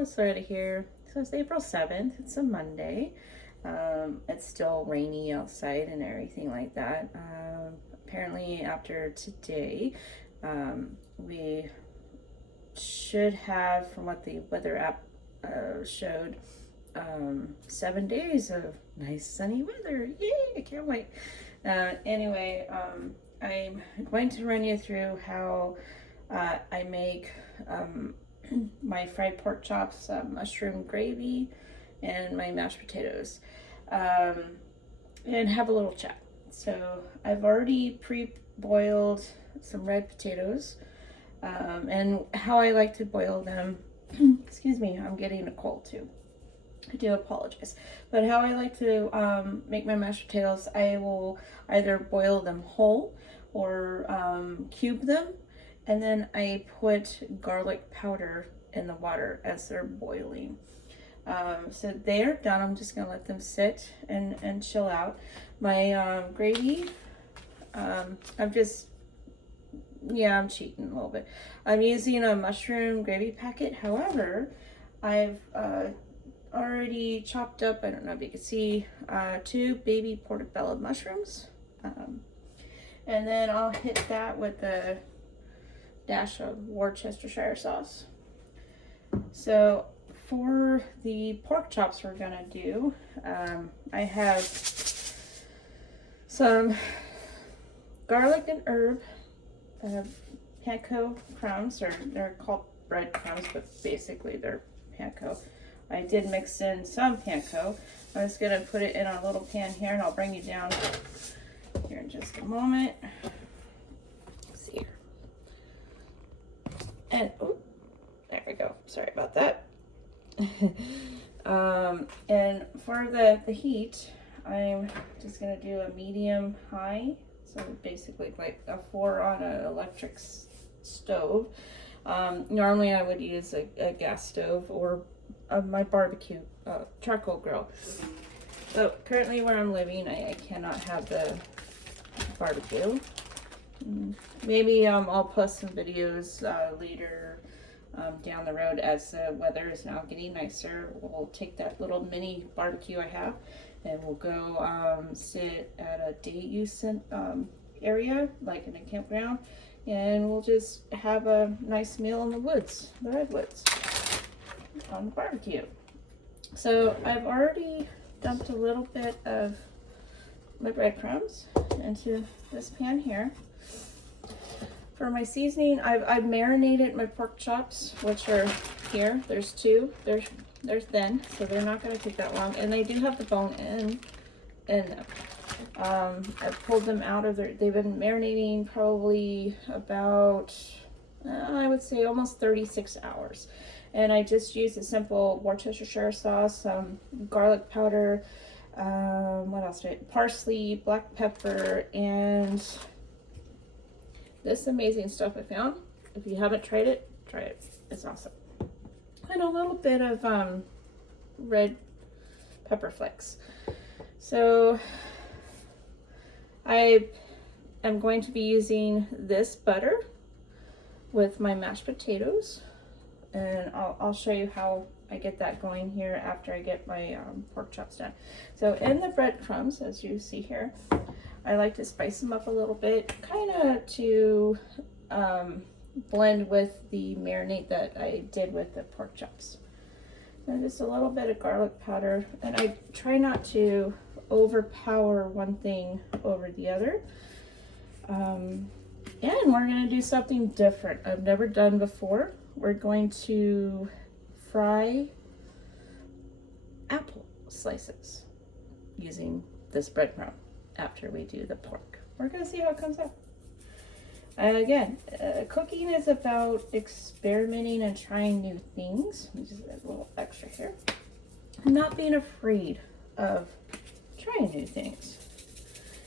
it's already here. So it's April 7th. It's a Monday. It's still rainy outside and everything like that. Apparently after today, we should have, from what the weather app showed, 7 days of nice sunny weather. Yay! I can't wait. Anyway, I'm going to run you through how I make my fried pork chops, mushroom gravy, and my mashed potatoes, and have a little chat. So I've already pre-boiled some red potatoes, and how I like to boil them. Excuse me, I'm getting a cold too. I do apologize. But how I like to make my mashed potatoes, I will either boil them whole or cube them, and then I put garlic powder in the water as they're boiling. So they're done. I'm just gonna let them sit and chill out. My gravy, I'm cheating a little bit. I'm using a mushroom gravy packet. However, I've already chopped up, I don't know if you can see, 2 baby portobello mushrooms. And then I'll hit that with a dash of Worcestershire sauce. So for the pork chops we're gonna do, I have some garlic and herb panko crumbs, or they're called bread crumbs, but basically they're panko. I did mix in some panko. I'm just gonna put it in a little pan here, and I'll bring you down here in just a moment. Let's see here. And oh, there we go. Sorry about that. And for the heat, I'm just gonna do a medium high. So basically like a 4 on an electric stove. Normally I would use a gas stove or my barbecue charcoal grill. So currently where I'm living, I cannot have the barbecue. Maybe I'll post some videos later down the road as the weather is now getting nicer. We'll take that little mini barbecue I have and we'll go sit at a day use area, like in a campground, and we'll just have a nice meal in the woods, the redwoods, on the barbecue. So I've already dumped a little bit of my breadcrumbs into this pan here. For my seasoning, I've marinated my pork chops, which are here. There's 2. They're thin, so they're not going to take that long, and they do have the bone in them. I pulled them out of there. They've been marinating probably about, I would say almost 36 hours. And I just used a simple Worcestershire sauce, some garlic powder, what else did I, parsley, black pepper, and this amazing stuff I found. If you haven't tried it, try it. It's awesome. And a little bit of red pepper flakes. So I am going to be using this butter with my mashed potatoes, and I'll show you how I get that going here after I get my pork chops done. So in the breadcrumbs, as you see here, I like to spice them up a little bit, kind of to blend with the marinade that I did with the pork chops. And just a little bit of garlic powder, and I try not to overpower one thing over the other. And we're going to do something different I've never done before. We're going to fry apple slices using this breadcrumb after we do the pork. We're going to see how it comes out. Again, cooking is about experimenting and trying new things. Let me just add a little extra here. Not being afraid of trying new things,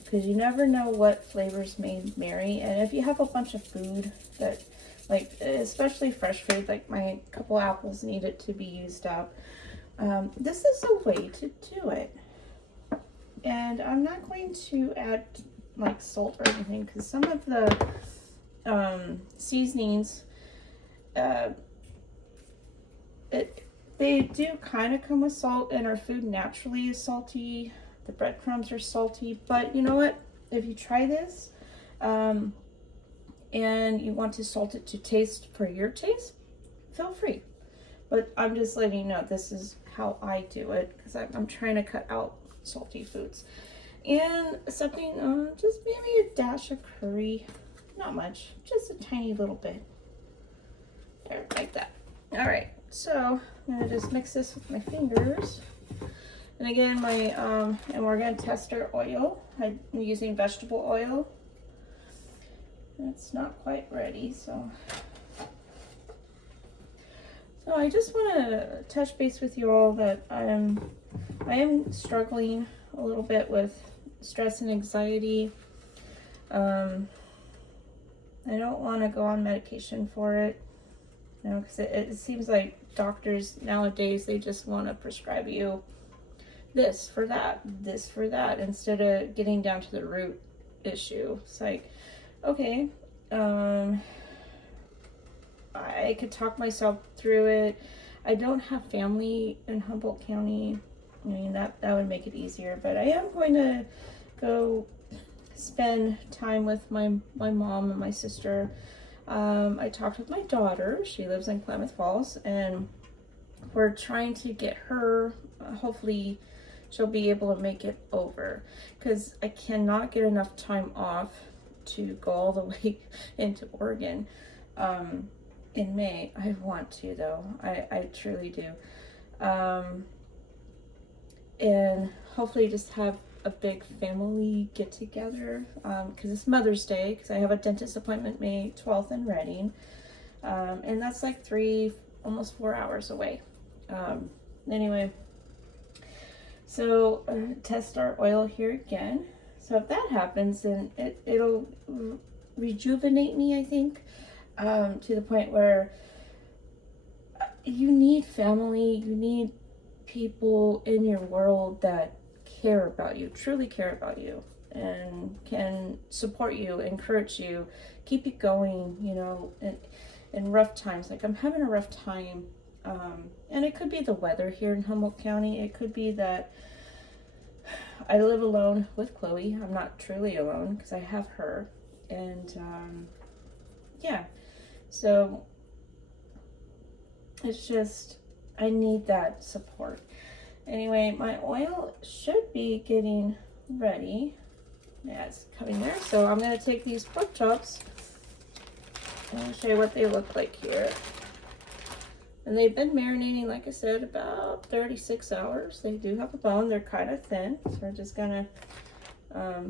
because you never know what flavors may marry. And if you have a bunch of food that, like, especially fresh food, like my couple apples needed to be used up, this is a way to do it. And I'm not going to add like salt or anything, because some of the seasonings, They do kind of come with salt, and our food naturally is salty. The breadcrumbs are salty, but you know what? If you try this, and you want to salt it to taste for your taste, feel free. But I'm just letting you know this is how I do it, because I'm trying to cut out salty foods. And something, just maybe a dash of curry. Not much, just a tiny little bit. There, like that. All right, so I'm gonna just mix this with my fingers. And again, and we're gonna test our oil. I'm using vegetable oil. It's not quite ready, so I just want to touch base with you all that I am struggling a little bit with stress and anxiety. I don't want to go on medication for it, you know, because it seems like doctors nowadays, they just want to prescribe you this for that, instead of getting down to the root issue. It's like, okay, I could talk myself through it. I don't have family in Humboldt County. I mean, that would make it easier, but I am going to go spend time with my mom and my sister. I talked with my daughter. She lives in Klamath Falls, and we're trying to get her, hopefully she'll be able to make it over, because I cannot get enough time off to go all the way into Oregon in May. I want to, though. I truly do. And hopefully just have a big family get together, because it's Mother's Day, because I have a dentist appointment May 12th in Reading, and that's like almost 4 hours away. Anyway, so test our oil here again. So if that happens, then it'll rejuvenate me, I think, to the point where you need family, you need people in your world that care about you, truly care about you, and can support you, encourage you, keep you going, you know, in rough times. Like, I'm having a rough time, and it could be the weather here in Humboldt County. It could be that I live alone with Chloe. I'm not truly alone, because I have her, and yeah, so it's just, I need that support. Anyway, my oil should be getting ready. Yeah, it's coming there. So I'm going to take these pork chops and I'll show you what they look like here. And they've been marinating, like I said, about 36 hours. They do have a bone. They're kind of thin. So we're just going to, let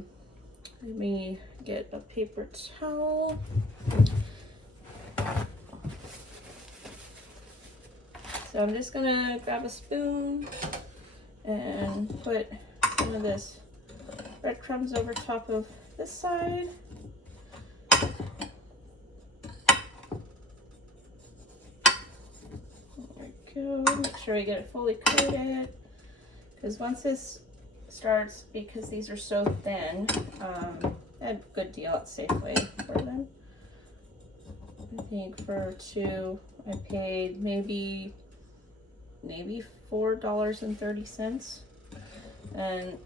me get a paper towel. So I'm just gonna grab a spoon and put some of this breadcrumbs over top of this side. There we go. Make sure we get it fully coated, because once this starts, because these are so thin, I had a good deal at Safeway for them. I think for two, I paid maybe $4.30, and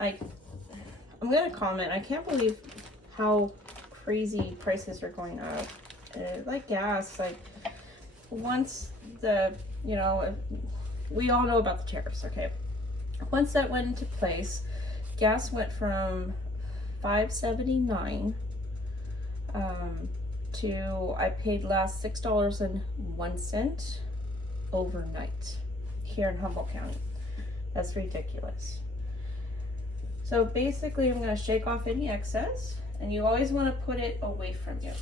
I'm gonna comment, I can't believe how crazy prices are going up. Like gas, like once you know, we all know about the tariffs, okay? Once that went into place, gas went from $5.79 to, I paid last $6.01 overnight here in Humboldt County. That's ridiculous. So basically, I'm going to shake off any excess, and you always want to put it away from you.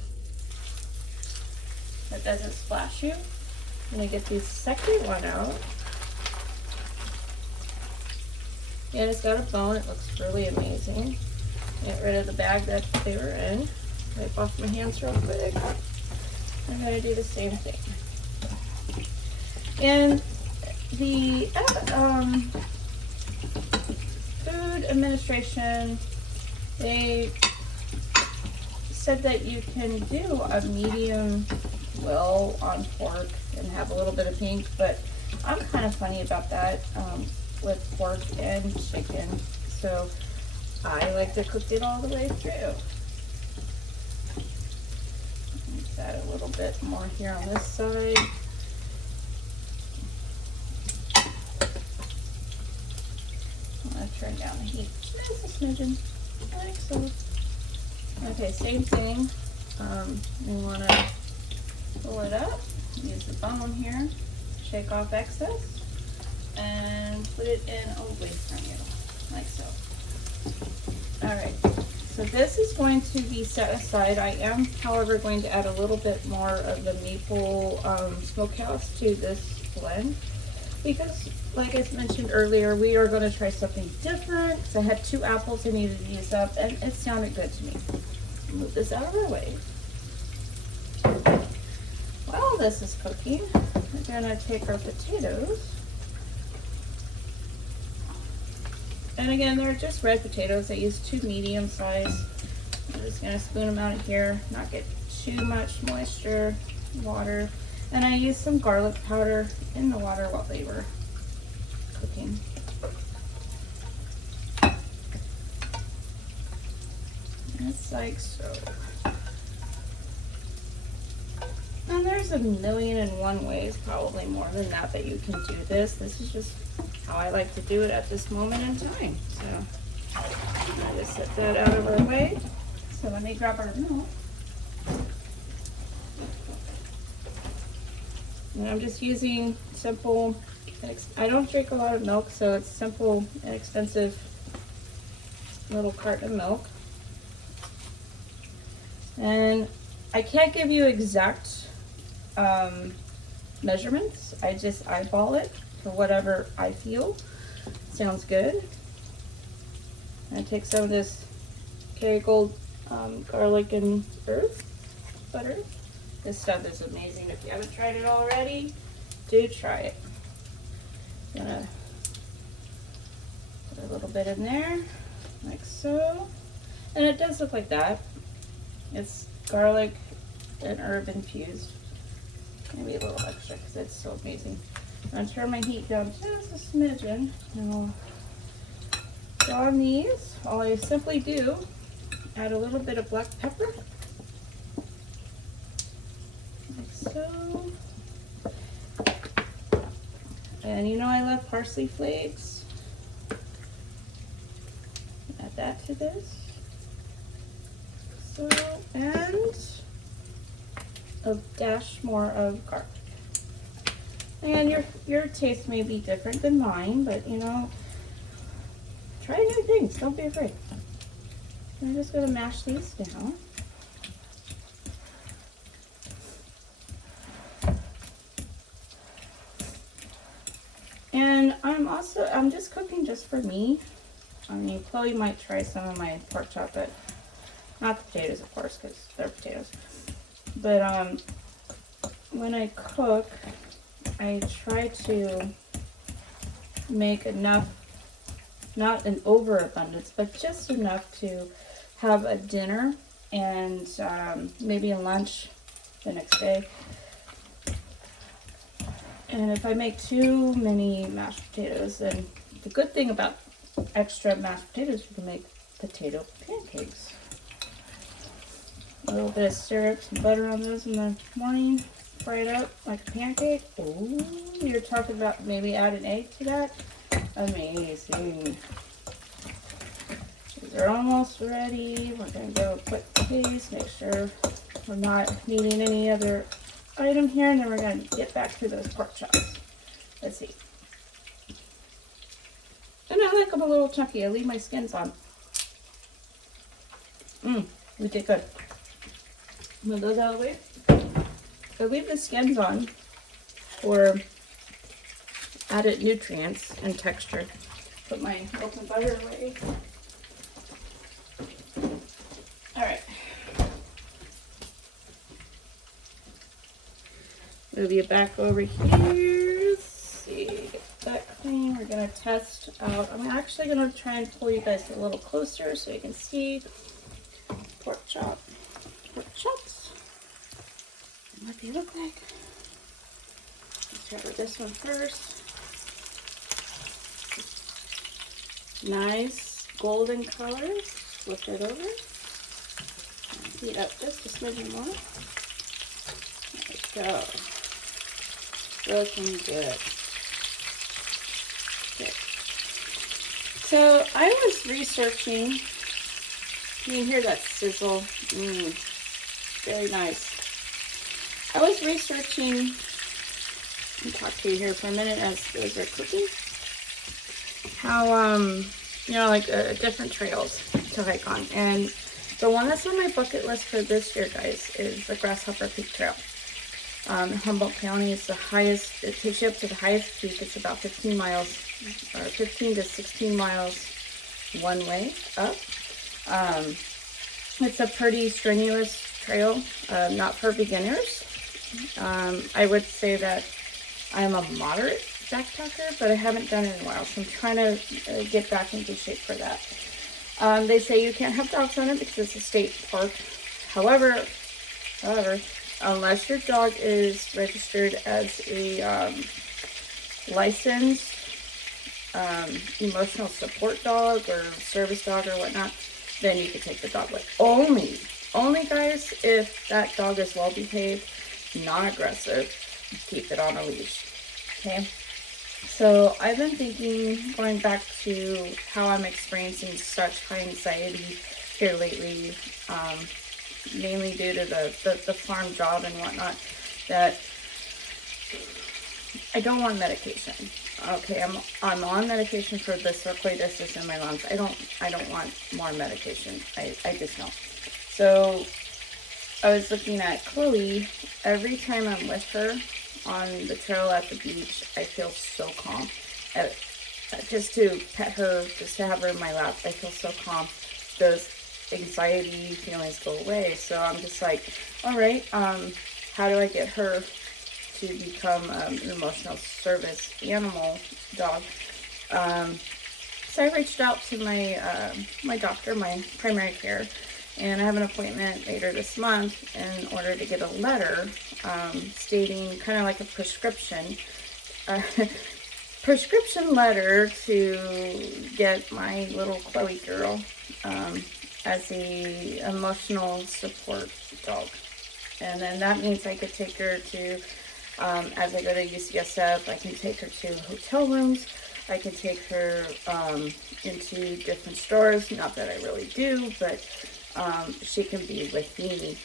That doesn't splash you. I'm going to get the second one out. And it's got a bone. It looks really amazing. Get rid of the bag that they were in. Wipe off my hands real quick. I'm going to do the same thing. And the Food Administration, they said that you can do a medium well on pork and have a little bit of pink, but I'm kind of funny about that with pork and chicken. So I like to cook it all the way through. Let's add a little bit more here on this side. I'm going to turn down the heat just a smidgen, like so. Okay, same thing. We want to pull it up, use the bone here, shake off excess, and put it in away from you, like so. Alright, so this is going to be set aside. I am, however, going to add a little bit more of the maple smokehouse to this blend because, like I mentioned earlier, we are going to try something different. So I had 2 apples I needed to use up, and it sounded good to me. Move this out of our way. While this is cooking, we're going to take our potatoes. And again, they're just red potatoes. I use 2 medium size. I'm just going to spoon them out of here, not get too much moisture, water. And I used some garlic powder in the water while they were cooking. It's like so. And there's 1,000,001 ways, probably more than that, that you can do this. This is just how I like to do it at this moment in time. So I just set that out of our way. So let me grab our milk. And I'm just using simple, I don't drink a lot of milk, so it's simple, inexpensive little carton of milk. And I can't give you exact measurements. I just eyeball it for whatever I feel sounds good. And I take some of this Kerrygold garlic and herb butter. This stuff is amazing. If you haven't tried it already, do try it. I'm gonna put a little bit in there, like so. And it does look like that. It's garlic and herb infused. Maybe a little extra because it's so amazing. I'm gonna turn my heat down just a smidgen. And I'll on these, all I simply do, add a little bit of black pepper. Like so. And you know I love parsley flakes. Add that to this. So, and a dash more of garlic. And your taste may be different than mine, but you know, try new things. Don't be afraid. I'm just going to mash these down. And I'm just cooking just for me. I mean, Chloe might try some of my pork chop, but not the potatoes, of course, because they're potatoes. But when I cook, I try to make enough, not an overabundance, but just enough to have a dinner and maybe a lunch the next day. And if I make too many mashed potatoes, then the good thing about extra mashed potatoes, you can make potato pancakes. A little bit of syrup, some butter on those in the morning, fry it up like a pancake. Oh, you're talking about maybe add an egg to that? Amazing. These are almost ready. We're going to go a quick pace, make sure we're not needing any other item here, and then we're going to get back to those pork chops. Let's see. And I like them a little chunky. I leave my skins on. We did good. Move those out of the way. I leave the skins on for added nutrients and texture. Put my milk and butter away. Alright. Move you back over here. Let's see. Get that clean. We're going to test out. I'm actually going to try and pull you guys a little closer so you can see pork chops. What they look like. cover this one first. Nice golden color. Flip it over. Heat up just a smidgen more. There we go. Looking good. Okay. So I was researching. You can hear that sizzle. Very nice. I was researching. Let me talk to you here for a minute as they're cooking. How you know, like different trails to hike on, and the one that's on my bucket list for this year, guys, is the Grasshopper Peak Trail. Humboldt County is the highest. It takes you up to the highest peak. It's about 15 miles, or 15 to 16 miles one way up. It's a pretty strenuous trail, not for beginners. I would say that I'm a moderate backpacker, but I haven't done it in a while, so I'm trying to get back into shape for that. They say you can't have dogs on it because it's a state park. However, unless your dog is registered as a licensed emotional support dog or service dog or whatnot, then you can take the dog with. Only guys, if that dog is well behaved, non-aggressive, keep it on a leash. Okay. So I've been thinking, going back to how I'm experiencing such high anxiety here lately, mainly due to the farm job and whatnot, that I don't want medication. Okay, I'm on medication for the sarcoidosis in my lungs. I don't want more medication. I just don't. So I was looking at Chloe. Every time I'm with her on the trail at the beach, I feel so calm. Just to pet her, just to have her in my lap, I feel so calm. Those anxiety feelings go away. So I'm just like, all right, how do I get her to become an emotional service animal dog? So I reached out to my doctor, my primary care, and I have an appointment later this month in order to get a letter stating kind of like a prescription letter to get my little Chloe girl as a emotional support dog. And then that means I could take her to, as I go to UCSF, I can take her to hotel rooms. I can take her into different stores. Not that I really do, but she can be with me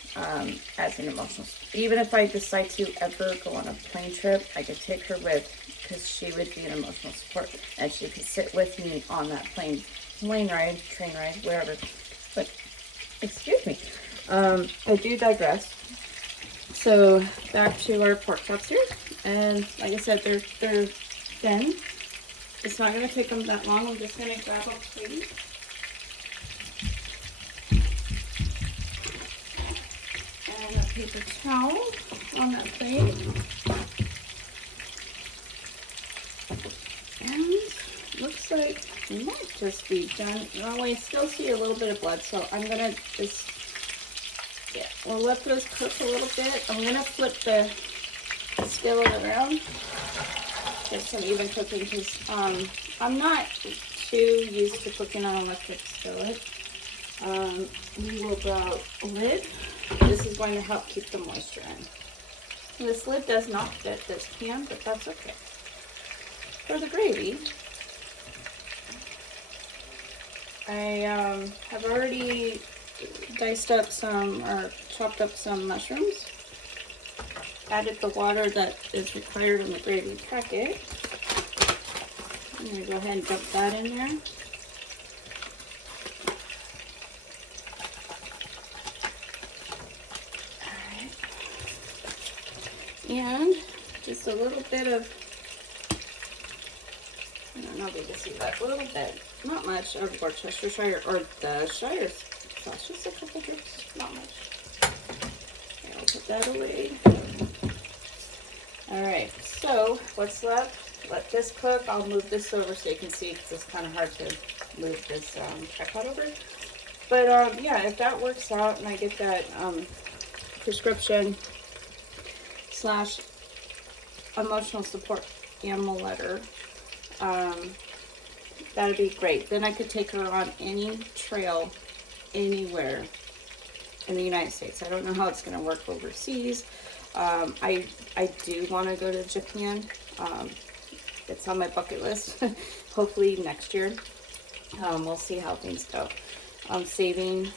as an emotional. Even if I decide to ever go on a plane trip, I could take her with, because she would be an emotional support, and she could sit with me on that plane ride, train ride, whatever. But excuse me, I do digress. So back to our pork chops here, and like I said, they're thin. It's not going to take them that long. I'm just going to grab a plate. And a paper towel on that plate. And looks like it might just be done. Oh, I still see a little bit of blood, so I'm going to just, we'll let those cook a little bit. I'm going to flip the skillet around. Get some even cooking, because I'm not too used to cooking on electric skillet. We will go lid. This is going to help keep the moisture in. This lid does not fit this pan, but that's okay. For the gravy, I have already diced up some, or chopped up some mushrooms. Added the water that is required in the gravy packet. I'm going to go ahead and dump that in there. Alright. And just a little bit of, I don't know if you can see that, a little bit, not much, of Worcestershire, or the Shire sauce, just a couple drips, not much. Okay, I'll put that away. Alright, so what's left? Let this cook. I'll move this over so you can see, because it's kind of hard to move this tripod over. But yeah, if that works out and I get that prescription slash emotional support animal letter, that'd be great. Then I could take her on any trail anywhere in the United States. I don't know how it's going to work overseas. I do want to go to Japan. It's on my bucket list. Hopefully next year. We'll see how things go. I'm saving,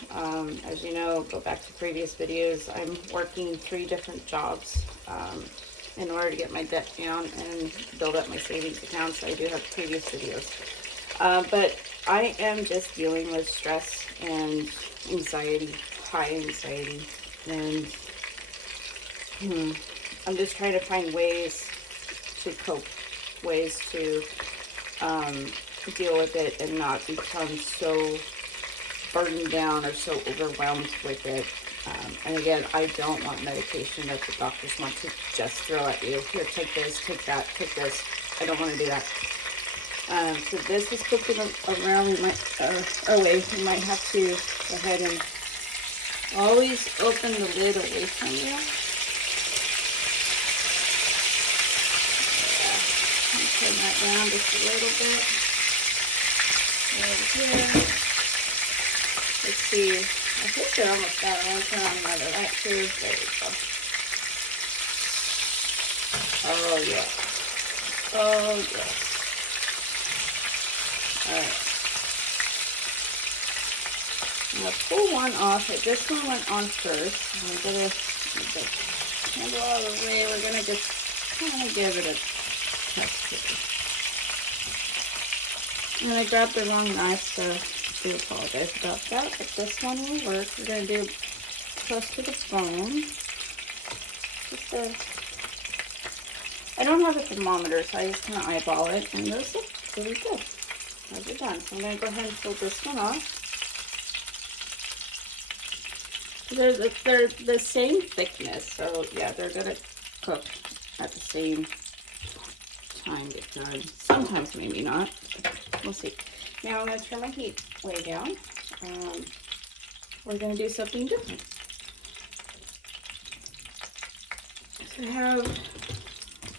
as you know, go back to previous videos. I'm working 3 different jobs in order to get my debt down and build up my savings accounts. I do have previous videos. But I am just dealing with stress and anxiety, high anxiety, and I'm just trying to find ways to cope, ways to deal with it and not become so burdened down or so overwhelmed with it. And again, I don't want medication that the doctors want to just throw at you. Here, take this, take that, take this. I don't want to do that. So this is cooking around. We might, we might have to go ahead and always open the lid away from you. Turn that down just a little bit. Over here. Let's see. I think they're almost done. I'm going to turn on another light too. There we go. Oh, yeah. Oh, yes. Alright. I'm going to pull one off. This one went on first. I'm going to move the handle out of the way. We're going to just kind of give it a test here. And I grabbed the wrong knife, so I do apologize about that. But this one will work. We're going to do close to the bone. I don't have a thermometer, so I just kind of eyeball it. And those look really good. Those are done. So I'm going to go ahead and pull this one off. They're the same thickness, so yeah, they're going to cook at the same time get done. Sometimes maybe not. We'll see. Now I'm going to turn my heat way down. We're going to do something different. So I have,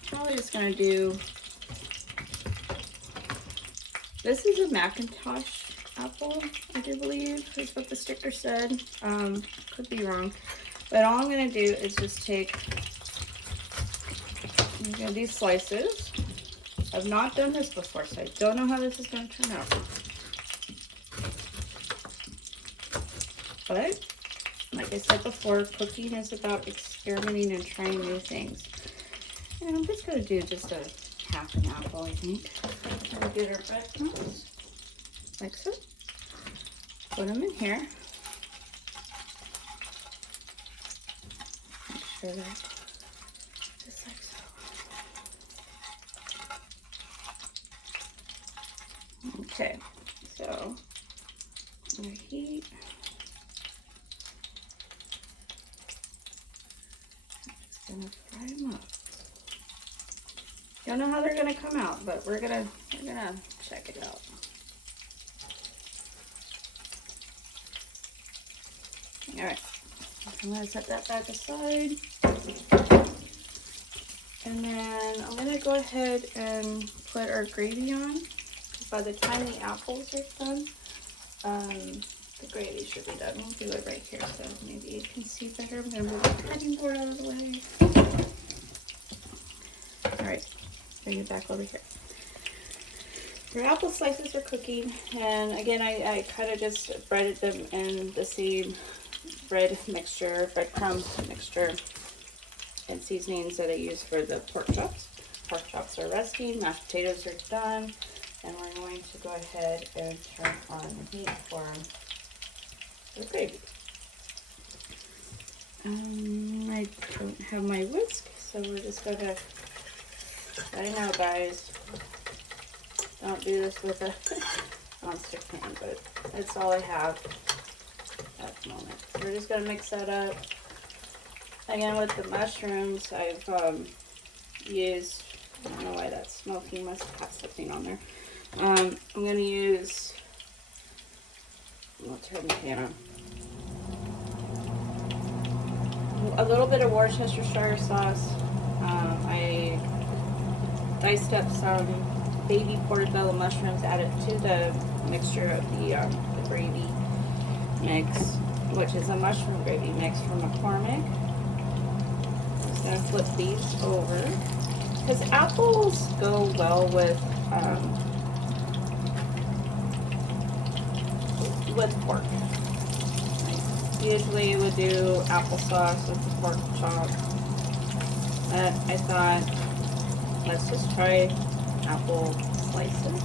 probably just going to do, this is a Macintosh apple, I do believe, is what the sticker said. Could be wrong. But all I'm going to do is just take these slices. I've not done this before, so I don't know how this is going to turn out. But, like I said before, cooking is about experimenting and trying new things. And I'm just going to do just a half an apple, I think. We'll get our breadcrumbs, like so. Put them in here. Make sure that, just like so. Okay, so I'm going to heat. I'm just going to fry them up. Don't know how they're going to come out, but we're gonna check it out. All right, I'm going to set that back aside. And then I'm going to go ahead and put our gravy on. By the time the apples are done, the gravy should be done. We'll do it right here so maybe you can see better. I'm going to move the cutting board out of the way. All right, bring it back over here. Your apple slices are cooking, and again, I kind of just breaded them in the same breadcrumb mixture and seasonings that I use for the pork chops. Pork chops are resting, mashed potatoes are done, and we're going to go ahead and turn on the heat for the gravy. I don't have my whisk, so we're just gonna, I know guys, don't do this with a nonstick pan, but that's all I have at the moment. So we're just gonna mix that up. Again, with the mushrooms, I've used, I don't know why that's smoking, must have something on there. I'm gonna use, I'll turn the pan on. A little bit of Worcestershire sauce. I diced up some baby portobello mushrooms, added to the mixture of the gravy mix, which is a mushroom gravy mix from McCormick. I'm just gonna flip these over because apples go well with pork. Usually would do applesauce with the pork chop. But I thought, let's just try apple slices.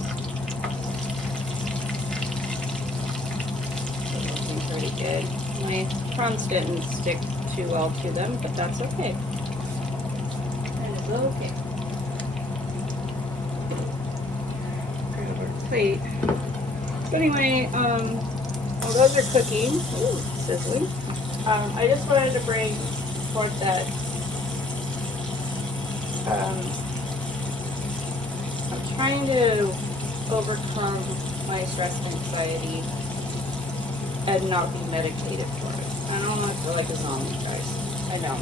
They're looking pretty good. My crumbs didn't stick too well to them, but that's okay. That is okay. Grab our plate. But anyway, while those are cooking, ooh, sizzling, I just wanted to bring forth that I'm trying to overcome my stress and anxiety and not be medicated for it. I don't want to feel like a zombie, guys. I know.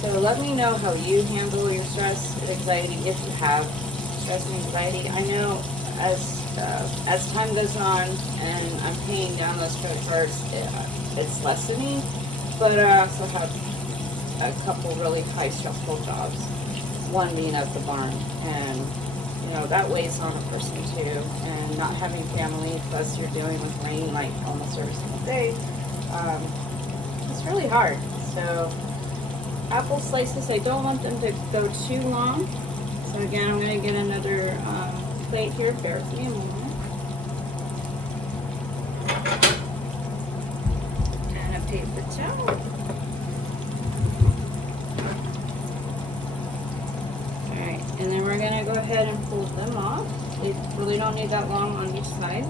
So let me know how you handle your stress and anxiety if you have stress and anxiety. I know as time goes on and I'm paying down those credit cards, it's lessening. But I also have a couple really high stressful jobs. One being at the barn, and you know that weighs on a person too. And not having family, plus you're dealing with rain like almost every single day, it's really hard. So apple slices, I don't want them to go too long. So again, I'm going to get another plate here. Bear with me a moment. And a paper towel. Alright, and then we're going to go ahead and pull them off. They really don't need that long on each side.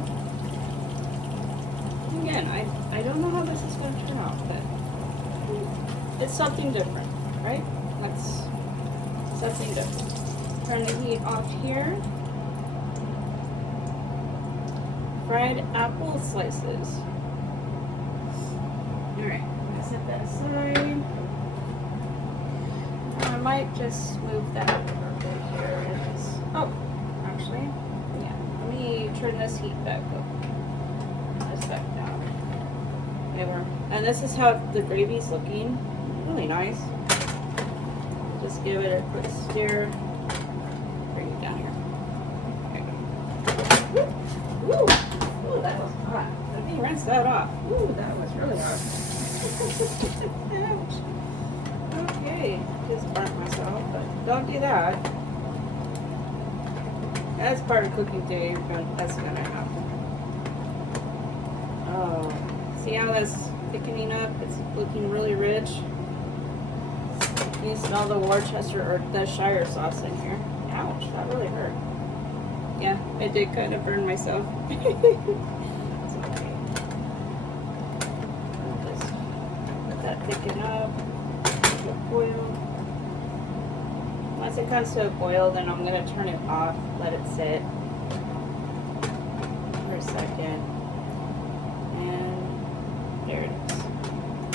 Again, I don't know how this is going to turn out, but it's something different, right? That's something different. Turn the heat off here. Fried apple slices. Alright, I'm going to set that aside. I might just move that over a bit here. Oh, actually, yeah. Let me turn this heat back up. This back down. Okay, and this is how the gravy's looking. Really nice. Just give it a quick stir. Bring it down here. Okay. Woo! Ooh, that was hot. Let me rinse that off. Ooh, that was really hot. Ouch. Okay, just burnt myself, but don't do that. That's part of cooking day, but that's gonna happen. Oh, see how that's thickening up? It's looking really rich. You smell the Worcester or the Shire sauce in here. Ouch, that really hurt. Yeah, I did kind of burn myself. It's okay. I'll just let that thicken up. Boil. Once it comes to a boil, then I'm going to turn it off, let it sit for a second. And there it is.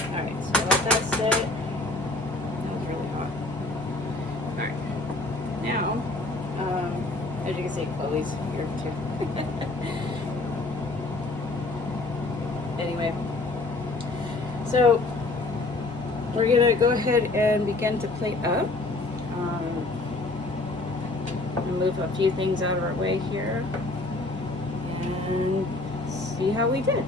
Alright, so let that sit. Now, as you can see, Chloe's here too. Anyway, so we're gonna go ahead and begin to plate up. Move a few things out of our way here and see how we did.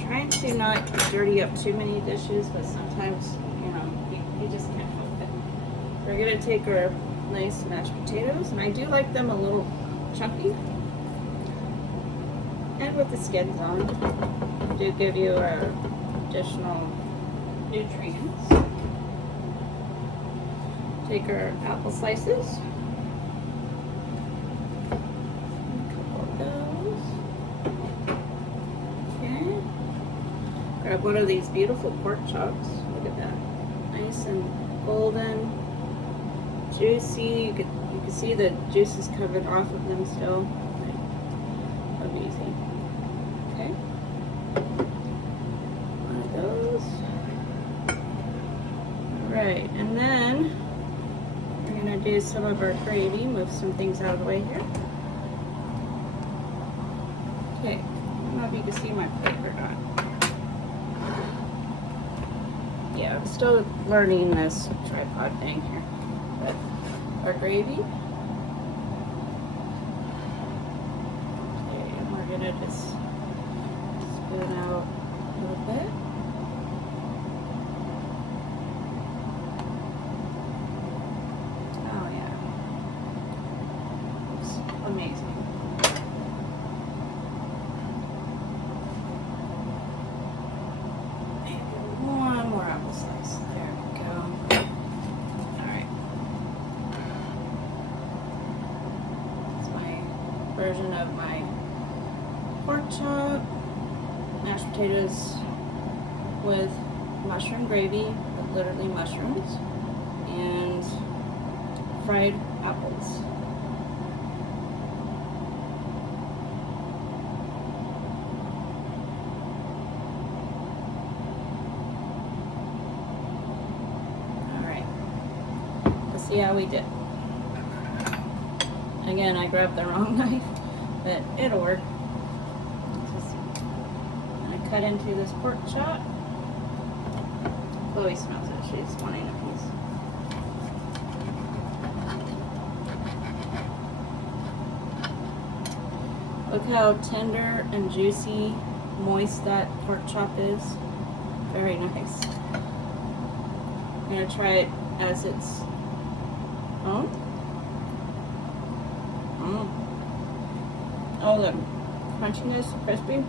Trying to not dirty up too many dishes, but sometimes, you know, you just can't help it. We're going to take our nice mashed potatoes, and I do like them a little chunky. And with the skins on, do give you additional nutrients. Take our apple slices. Grab one of these beautiful pork chops. Look at that. Nice and golden, juicy. You can see the juices coming off of them still. Amazing. Okay. One of those. Right, and then we're gonna do some of our gravy, move some things out of the way here. Okay, I don't know if you can see my plate or not. Yeah, I'm still learning this tripod thing here. But our gravy. Okay, and we're gonna just spoon out a little bit. Oh yeah. It's amazing. One more apple slice. There we go. Alright. It's my version of my pork chop, mashed potatoes with mushroom gravy, with literally mushrooms, and fried apples. See how we did. Again, I grabbed the wrong knife, but it'll work. I'm gonna cut into this pork chop. Chloe smells it. She's wanting a piece. Look how tender and juicy, moist that pork chop is. Very nice. I'm gonna try it as it's Oh. Oh, the crunchiness, crispy.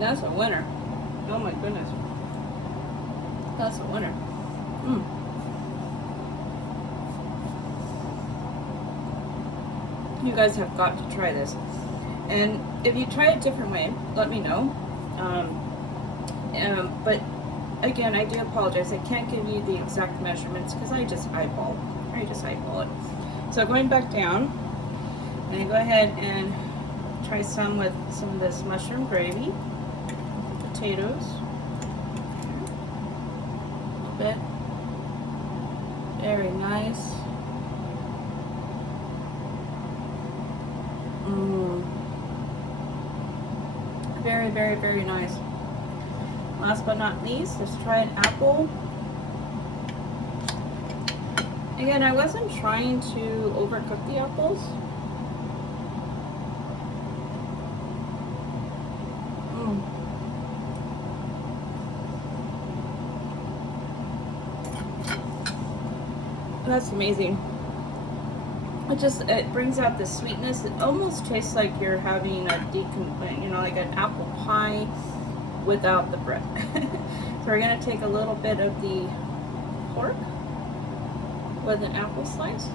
That's a winner. Oh my goodness. That's a winner. You guys have got to try this. And if you try a different way, let me know. But again, I do apologize. I can't give you the exact measurements because I just eyeball it. So going back down, I'm going to go ahead and try some with some of this mushroom gravy. Potatoes, a little bit, very nice. Very, very, very nice. Last but not least, let's try an apple. Again, I wasn't trying to overcook the apples. That's amazing. It brings out the sweetness. It almost tastes like you're having a like an apple pie without the bread. So we're gonna take a little bit of the pork with an apple slice.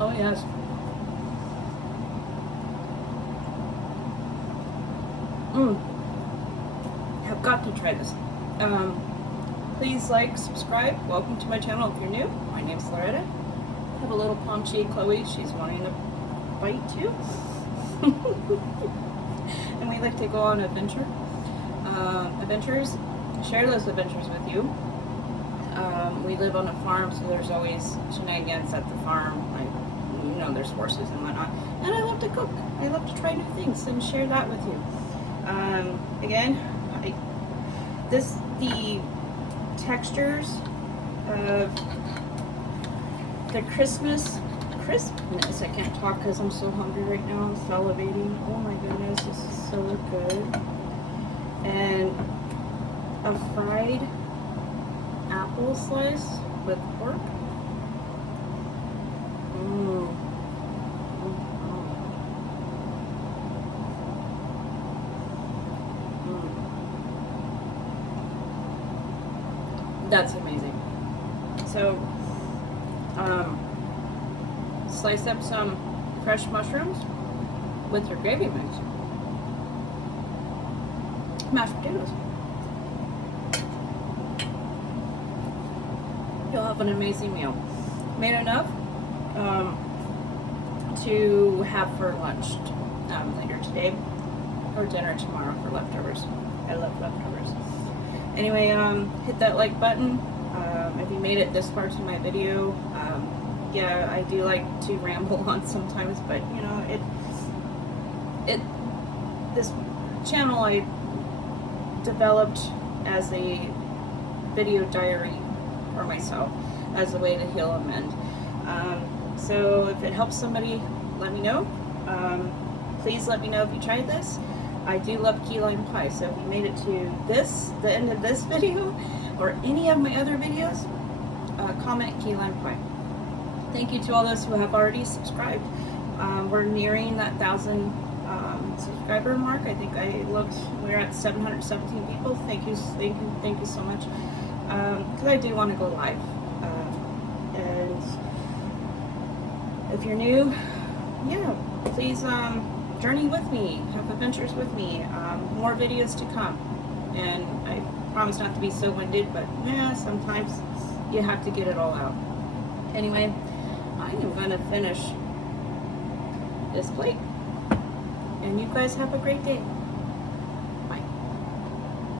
Oh yes. Have got to try this. Please like, subscribe. Welcome to my channel if you're new. My name's Loretta. I have a little paunchy Chloe. She's wanting to bite too. And we like to go on adventures. Share those adventures with you. We live on a farm, so there's always shenanigans at the farm. There's horses and whatnot. And I love to cook. I love to try new things and share that with you. Again, the textures of the crispness, I can't talk because I'm so hungry right now. I'm salivating. Oh my goodness, this is so good. And a fried apple slice with pork. That's amazing. So, slice up some fresh mushrooms with your gravy mix. Mashed potatoes. You'll have an amazing meal. Made enough to have for lunch later today, or dinner tomorrow for leftovers. I love leftovers. Anyway, hit that like button. If you made it this far to my video, yeah, I do like to ramble on sometimes, but you know, this channel I developed as a video diary for myself, as a way to heal and mend. So if it helps somebody, let me know. Please let me know if you tried this. I do love key lime pie, so if you made it to the end of this video, or any of my other videos, comment key lime pie. Thank you to all those who have already subscribed. We're nearing that 1,000 subscriber mark. I think I looked, we're at 717 people. Thank you so much. Because I do want to go live. And if you're new, yeah, please journey with me, have adventures with me, more videos to come. And I promise not to be so winded, but yeah, sometimes you have to get it all out. Anyway, I am going to finish this plate. And you guys have a great day.